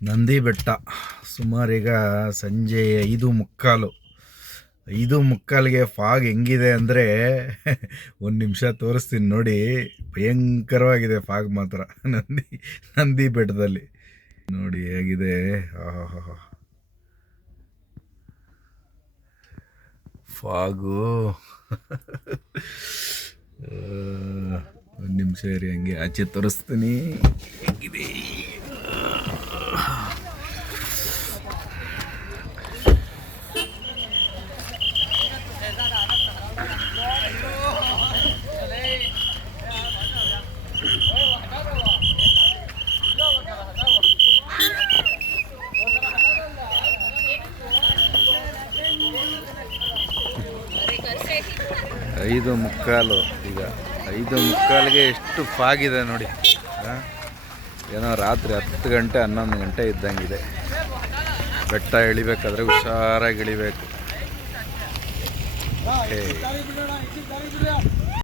ನಂದಿ ಬೆಟ್ಟ ಸುಮಾರೀಗ ಸಂಜೆ 5:15. 5:15ಗೆ ಫಾಗ್ ಹೆಂಗಿದೆ ಅಂದರೆ ಒಂದು ನಿಮಿಷ ತೋರಿಸ್ತೀನಿ ನೋಡಿ. ಭಯಂಕರವಾಗಿದೆ ಫಾಗ್ ಮಾತ್ರ ನಂದಿ ಬೆಟ್ಟದಲ್ಲಿ ನೋಡಿ ಹೇಗಿದೆ. ಫಾಗು ಒಂದು ನಿಮಿಷ ಇರಿ, ಹಂಗೆ ಆಚೆ ತೋರಿಸ್ತೀನಿ ಹೇಗಿದೆ. ಐದು ಮುಕ್ಕಾಲು, ಈಗ 5:15ಗೆ ಎಷ್ಟು ಫಾಗಿದೆ ನೋಡಿ. ಏನೋ ರಾತ್ರಿ 10 ಗಂಟೆ 11 ಗಂಟೆ ಇದ್ದಂಗಿದೆ. ಬೆಟ್ಟ ಇಳಿಬೇಕಾದ್ರೆ ಹುಷಾರಾಗಿ ಇಳಿಬೇಕು.